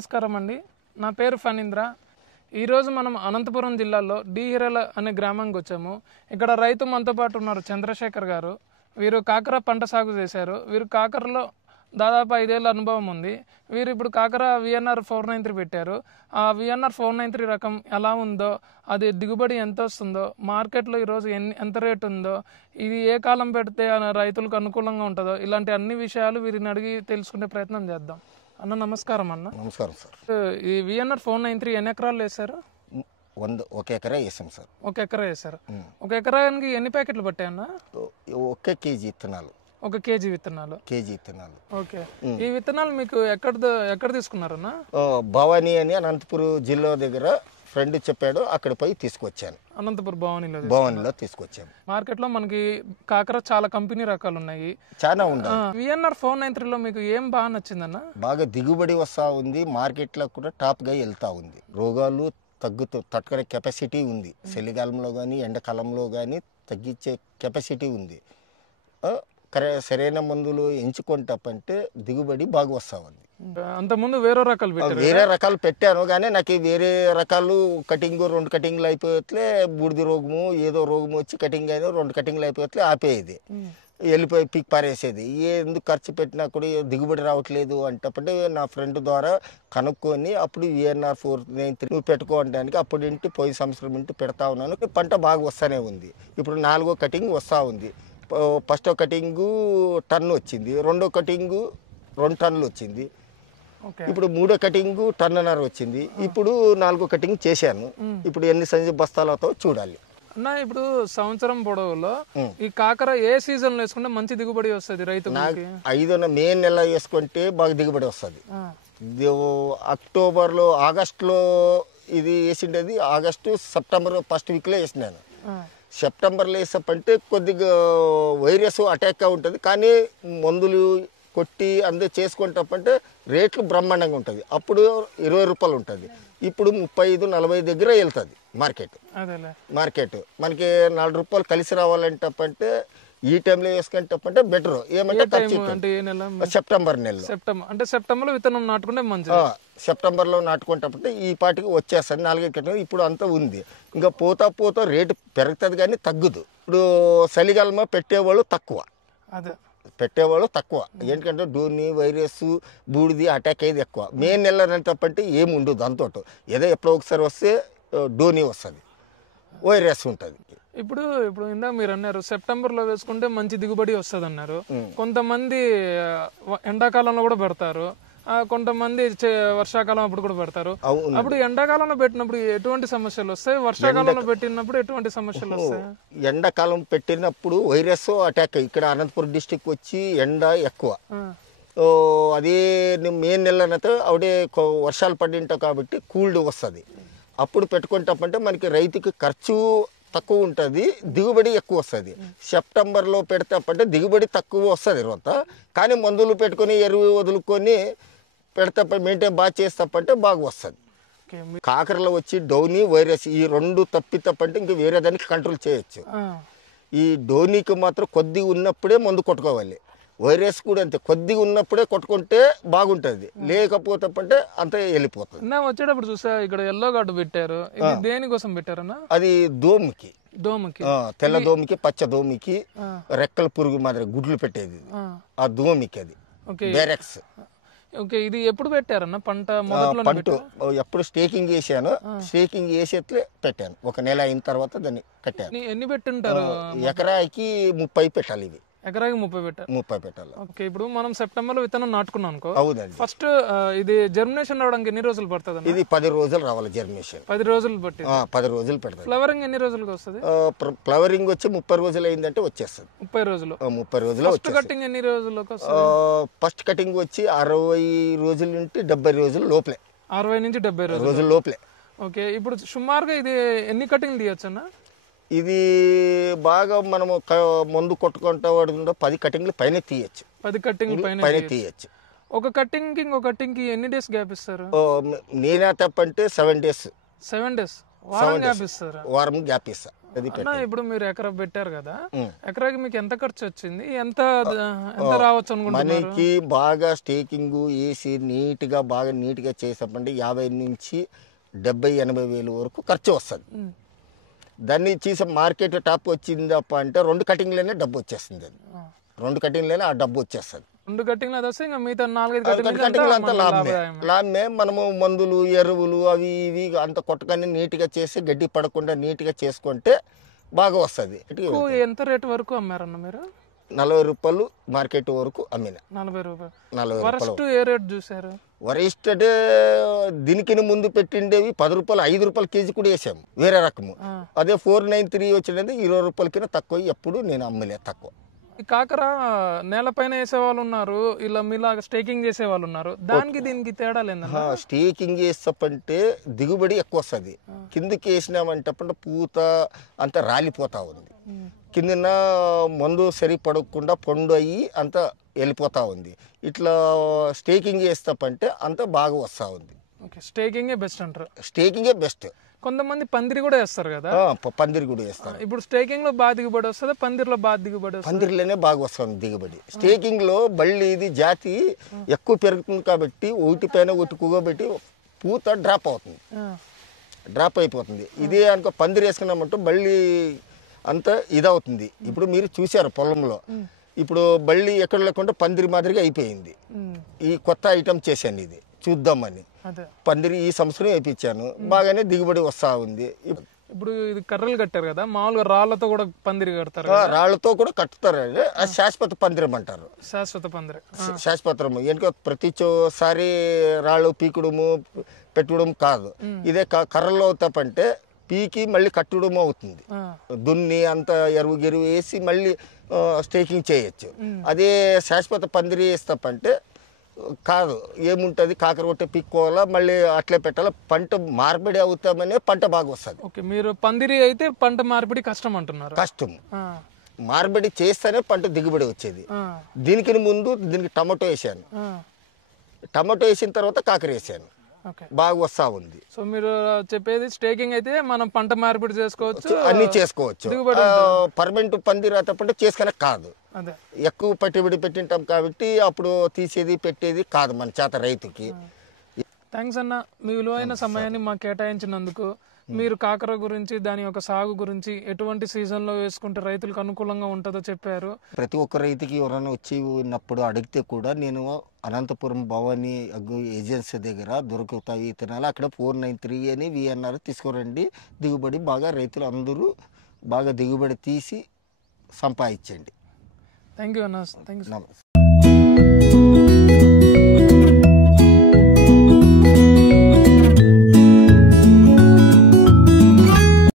నమస్కారం అండి. నా పేరు ఫణీంద్ర. ఈరోజు మనం అనంతపురం జిల్లాలో డీహిరల అనే గ్రామానికి వచ్చాము. ఇక్కడ రైతు మనతో పాటు ఉన్నారు చంద్రశేఖర్ గారు. వీరు కాకర పంట సాగు చేశారు. వీరు కాకరలో దాదాపు 5 ఏళ్ళ అనుభవం ఉంది. వీరు ఇప్పుడు కాకర విఎన్ఆర్ 493 పెట్టారు. ఆ విఎన్ఆర్ 493 రకం ఎలా ఉందో, అది దిగుబడి ఎంత వస్తుందో, మార్కెట్లో ఈరోజు ఎంత రేటు ఉందో, ఇది ఏ కాలం పెడితే రైతులకు అనుకూలంగా ఉంటుందో, ఇలాంటి అన్ని విషయాలు వీరిని అడిగి తెలుసుకునే ప్రయత్నం చేద్దాం. అన్న నమస్కారం. అన్న నమస్కారం సార్. ఈ విఎన్ఆర్ 493 ఎన్ని ఎకరాలు వేశారు? 1 ఎకరా వేసాం సార్. 1 ఎకరా వేశారు. 1 ఎకరానికి ఎన్ని ప్యాకెట్లు పట్టాయన్న? 1 కేజీ విత్తనాలు. 1 కేజీ విత్తనాలు. ఓకే. ఈ విత్తనాలు మీకు ఎక్కడ తీసుకున్నారన్న? భవానీ అని అనంతపురం జిల్లా దగ్గర ఫ్రెండ్ చెప్పాడు, అక్కడ పోయి తీసుకొచ్చాను. అనంతపురం భవానీలో తీసుకొచ్చాను. మార్కెట్ లో మనకి కాకర చాలా కంపెనీ రకాలు ఉన్నాయి, చాలా ఉన్నాయి. విఎన్ఆర్ 493 లో మీకు ఏం బాగా నచ్చిందన్న? బాగా దిగుబడి వస్తా ఉంది, మార్కెట్ లో కూడా టాప్ గా వెళ్తా ఉంది. రోగాలు తట్టుకునే కెపాసిటీ ఉంది. చలికాలంలో కానీ ఎండాకాలంలో కానీ తగ్గించే కెపాసిటీ ఉంది. సరైన మందులు ఎంచుకుంటామంటే దిగుబడి బాగా వస్తా ఉంది. అంతకుముందు వేరే రకాలు పెట్టాను కానీ నాకు వేరే రకాలు కటింగ్ 2 కటింగ్లు అయిపోతే బూడిది రోగము ఏదో రోగము వచ్చి కటింగ్ అయినా 2 కటింగ్లు అయిపోతే ఆపేది, వెళ్ళిపోయి పిక్ పారేసేది. ఎందుకు ఖర్చు పెట్టినా కూడా దిగుబడి రావట్లేదు అంటే నా ఫ్రెండ్ ద్వారా కనుక్కొని అప్పుడు విఎన్ఆర్ 493 నువ్వు పెట్టుకోవడానికి అప్పుడు ఇంటి పోయి సంవత్సరం ఇంటి పెడతా ఉన్నాను. పంట బాగా వస్తూనే ఉంది. ఇప్పుడు 4వ కటింగ్ వస్తూ ఉంది. ఫస్ట్ కటింగు టన్ను వచ్చింది, 2వ కటింగు 2 టన్నులు వచ్చింది, ఇప్పుడు 3వ కటింగు టన్నున్నర వచ్చింది. ఇప్పుడు 4వ కటింగ్ చేశాను. ఇప్పుడు ఎన్ని సంచి బస్తాలతో చూడాలి అన్న. ఇప్పుడు సంవత్సరం పొడవులో ఈ కాకర ఏ సీజన్ లో వేసుకుంటే మంచి దిగుబడి వస్తుంది రైతుకి? 5వ మే నెల వేసుకుంటే బాగా దిగుబడి వస్తుంది. అక్టోబర్లో ఆగస్టులో ఇది వేసిండేది. ఆగస్టు సెప్టెంబర్ ఫస్ట్ వీక్లో వేసినాను. సెప్టెంబర్లో వేసామంటే కొద్దిగా వైరస్ అటాక్గా ఉంటుంది, కానీ మందులు కొట్టి అందరూ చేసుకుంటామంటే రేట్లు బ్రహ్మాండంగా ఉంటుంది. అప్పుడు 20 రూపాయలు ఉంటుంది, ఇప్పుడు 35-40 దగ్గర వెళ్తుంది మార్కెట్. మనకి 4 రూపాయలు కలిసి రావాలంటే ఈ టైంలో వేసుకుంటే బెటర్. ఏమంటే సెప్టెంబర్ నెలలో. సెప్టెంబర్లో విత్తనం నాటుకుంటే మంచిది. సెప్టెంబర్లో నాటుకుంటే ఈ పాటికి వచ్చేస్తుంది 4 కట్టిన. ఇప్పుడు అంతా ఉంది. ఇంకా పోతా రేటు పెరుగుతుంది కానీ తగ్గుదు. ఇప్పుడు చలికాలమా పెట్టేవాళ్ళు తక్కువ, ఎందుకంటే డోని వైరస్ బూడిది అటాక్ అయ్యేది ఎక్కువ. మే నెల అంటే ఏమి ఉండదు. దాంతో ఏదో ఎప్పుడో ఒకసారి వస్తే డోని వస్తుంది, వైరస్ ఉంటుంది. ఇప్పుడు ఇందాక మీరు అన్నారు సెప్టెంబర్లో వేసుకుంటే మంచి దిగుబడి వస్తుంది అన్నారు. కొంతమంది ఎండాకాలంలో కూడా పెడతారు, కొంతమంది వర్షాకాలం అప్పుడు కూడా పెడతారు. అప్పుడు ఎండాకాలంలో పెట్టినప్పుడు ఎటువంటి సమస్యలు వస్తాయి, వర్షాకాలంలో పెట్టినప్పుడు ఎటువంటి సమస్యలు వస్తాయి? ఎండాకాలం పెట్టినప్పుడు వైరస్ అటాక్ ఇక్కడ అనంతపురం డిస్టిక్ వచ్చి ఎండ ఎక్కువ. అదే మే నెలనైతే ఆవిడే వర్షాలు పడింటాయి కాబట్టి కూల్డ్ వస్తుంది. అప్పుడు పెట్టుకుంటామంటే మనకి రైతుకి ఖర్చు తక్కువ ఉంటుంది, దిగుబడి ఎక్కువ వస్తుంది. సెప్టెంబర్లో పెడతామంటే దిగుబడి తక్కువ వస్తుంది తర్వాత, కానీ మందులు పెట్టుకొని ఎరువు వదులుకొని పెడతా మెయింటైన్ బాగా చేస్తామంటే బాగా వస్తుంది. కాకరలో వచ్చి డౌనీ వైరస్ ఈ 2 తప్పితప్పంటే ఇంక వేరే దానికి కంట్రోల్ చేయొచ్చు. ఈ డౌనీకి మాత్రం కొద్దిగా ఉన్నప్పుడే మందు కొట్టుకోవాలి. వైరస్ కూడా అంతే, కొద్దిగా ఉన్నప్పుడే కొట్టుకుంటే బాగుంటుంది, లేకపోతే అంటే అంతా వెళ్ళిపోతుంది. వచ్చేటప్పుడు చూసా ఇక్కడ ఎల్లో గార్డు పెట్టారు, దేనికోసం పెట్టారన్నా? అది దోమికి, తెల్ల దోమికి, పచ్చ దోమికి, రెక్కల పురుగు మాదిరి గుడ్లు పెట్టేది ఆ దోమికి. అది బెరెక్స్. ఇది ఎప్పుడు పెట్టారన్న పంట? ఎప్పుడు స్టేకింగ్ వేసాను, స్టేకింగ్ వేసేట్లే పెట్టాను. 1 నెల అయిన తర్వాత దాన్ని కట్టాను. ఎన్ని పెట్టింటారు? ఎకరాకి 30 పెట్టాలి. ఇవి ఎకరాకి 30 పెట్టాలి. ఓకే. ఇప్పుడు మనం సెప్టెంబర్లో విత్తనం నాటుకున్నాం అనుకో, ఫస్ట్ ఇది జర్మినేషన్ రావడానికి ఎన్ని రోజులు పడుతుంది? ఇది 10 రోజులు రావాలి జర్మినేషన్. 10 రోజులు పట్టి 10 రోజులు పెడతాం. ఫ్లవరింగ్ ఎన్ని రోజులకు వస్తుంది? ఫ్లవరింగ్ వచ్చి 30 రోజులు అయిందంటే వచ్చేస్తుంది. 30 రోజులు. 30 రోజులు. ఫస్ట్ కటింగ్ ఎన్ని రోజులకు వస్తుంది? ఫస్ట్ కటింగ్ వచ్చి 60 రోజుల నుండి 70 రోజుల లోపలే. 60 నుంచి 70 రోజుల లోపలే. ఓకే. ఇప్పుడు సుమారుగా ఇది ఎన్ని కటింగ్ తీయచ్చు అన్న? ఇది బాగా మనము మందు కొట్టుకుంటా 10 కటింగ్లు పైన తీయచ్చు. 10 కటింగ్లు పైన తీయచ్చు. ఒక కటింగ్ కి ఇంకో కటింగ్ కి ఎన్ని డేస్ గ్యాప్ ఇస్తారు? నేనే తప్పంటే 7 డేస్. 7 డేస్ వారం గ్యాప్ ఇస్తారు. వారం గ్యాప్ ఇస్తా. అన్న ఇప్పుడు మీరు ఎకరా పెట్టారు కదా, ఎకరాకి మీకు ఎంత ఖర్చు వచ్చింది, ఎంత రావచ్చు అనుకుంటున్నారు? మనకి బాగా స్టేకింగ్ వేసి నీట్గా బాగా నీట్గా చేసామంటే 50 నుంచి 70-80 వేలు వరకు ఖర్చు వస్తుంది. దాన్ని చేసే మార్కెట్ టాప్ వచ్చిందప్ప అంటే 2 కటింగ్లోనే డబ్బు వచ్చేస్తుంది. అది 2 కటింగ్లోనే ఆ డబ్బు వచ్చేస్తుంది. 2 కటింగ్లు అది వస్తే ఇంకా మిగతా 4-5 కటింగ్లు అంతా లాభమే. మనము మందులు ఎరువులు అవి ఇవి అంత కొట్టగానే నీట్గా చేసి గడ్డి పడకుండా నీట్గా చేసుకుంటే బాగా వస్తుంది. ఎంత రేటు వరకు అమ్మారన్న మీరు? 40 రూపాయలు మార్కెట్ వరకు అమ్మిన. 40 రూపాయలు. 40 వరస్ట్ ఏ రేట్ చూసారు? వరిష్ట అంటే దీనికి ముందు పెట్టిండేవి 10 రూపాయలు 5 రూపాయల కేజీ కూడా వేసాము వేరే రకము. అదే 493 వచ్చినది 20 రూపాయల కింద తక్కువ. ఎప్పుడు నేను అమ్మలే తక్కువ. ఈ కాకర నేలపైన వేసే వాళ్ళు ఉన్నారు, ఇలా మీలాగా స్టేకింగ్ చేసే వాళ్ళు ఉన్నారు. దానికి దీనికి తేడా లేదన్నా? స్టేకింగ్ చేస్తామంటే దిగుబడి ఎక్కువ వస్తుంది. కిందకి వేసినామంటే పూత అంతా రాలిపోతా ఉంది. కిందన మందు సరిపడకుండా పండు అయ్యి అంతా వెళ్ళిపోతా ఉంది. ఇట్లా స్టేకింగ్ చేస్తామంటే అంత బాగా వస్తూ ఉంది. స్టేకింగే బెస్ట్ అంటారు? స్టేకింగే బెస్ట్. కొంతమంది పందిరి కూడా వేస్తారు కదా? పందిరి కూడా వేస్తారు. ఇప్పుడు స్టేకింగ్ లో బాగా దిగుబడి వస్తుంది, పందిరిలో బాగా దిగుబడి వస్తుంది? పందిరిలోనే బాగా వస్తుంది దిగుబడి. స్టేకింగ్ లో బళ్ళి ఇది జాతి ఎక్కువ పెరుగుతుంది కాబట్టి ఒకటి పైన ఒకటి కూగబెట్టి పూత డ్రాప్ అవుతుంది, డ్రాప్ అయిపోతుంది. ఇదే అనుకో పందిరి వేసుకున్నామంటూ బళ్ళి అంతా ఇదవుతుంది. ఇప్పుడు మీరు చూసారు పొలంలో, ఇప్పుడు బళ్ళి ఎక్కడ లేకుండా పందిరి మాదిరిగా అయిపోయింది. ఈ కొత్త ఐటమ్ చేశాను, ఇది చూద్దామని పందిరి ఈ సంవత్సరం వేయించాను. బాగానే దిగుబడి వస్తా ఉంది. ఇప్పుడు ఇది కర్రలు కట్టారు కదా, మామూలుగా రాళ్లతో కూడా పందిరి కడతారు. రాళ్లతో కూడా కట్టుతారు. అది శాశ్వత పందిరం అంటారు. శాశ్వత పందిరి, శాశ్వతము. ఎందుకంటే ప్రతిసారి రాళ్ళు పీకడము పెట్టడం కాదు. ఇదే కర్రలో తప్పంటే పీకి మళ్ళీ కట్టడం అవుతుంది. దున్ని అంత ఎరువు గిరువు వేసి మళ్ళీ స్టేకింగ్ చేయొచ్చు. అదే శాశ్వత పందిరి వేస్తామంటే కాదు, ఏముంటుంది కాకర కొట్టే పీక్కోవాలా మళ్ళీ అట్లే పెట్టాలా. పంట మార్పిడి అవుతామనే పంట బాగా వస్తుంది. ఓకే, మీరు పందిరి అయితే పంట మార్పిడి కష్టం అంటున్నారు? కష్టం. మార్పిడి చేస్తేనే పంట దిగుబడి వచ్చేది. దీనికి ముందు దీనికి టమాటో వేసాను. టమాటో వేసిన తర్వాత కాకర వేసాను. బాగా వస్తా ఉంది. సో మీరు చెప్పేది స్టేకింగ్ అయితే మనం పంట మార్పిడి చేసుకోవచ్చు, అన్ని చేసుకోవచ్చు. పర్మనెంట్ పందిరి తప్పంటే చేసుకునే కాదు, ఎక్కువ పెట్టుబడి పెట్టింటాం కాబట్టి అప్పుడు తీసేది పెట్టేది కాదు మన చేత రైతుకి. థ్యాంక్స్ అన్న, మీ విలువైన సమయాన్ని మాకు కేటాయించినందుకు. మీరు కాకర గురించి, దాని యొక్క సాగు గురించి, ఎటువంటి సీజన్లో వేసుకుంటే రైతులకు అనుకూలంగా ఉంటుందో చెప్పారు. ప్రతి ఒక్క రైతుకి ఎవరైనా వచ్చి ఉన్నప్పుడు అడిగితే కూడా నేను అనంతపురం భవానీ ఏజెన్సీ దగ్గర దొరుకుతాయి విత్తనాలు, అక్కడ 493 అని VNR తీసుకురండి. దిగుబడి బాగా రైతులు అందరూ బాగా దిగుబడి తీసి సంపాదించండి. థ్యాంక్ యూ అన్న. Thank you.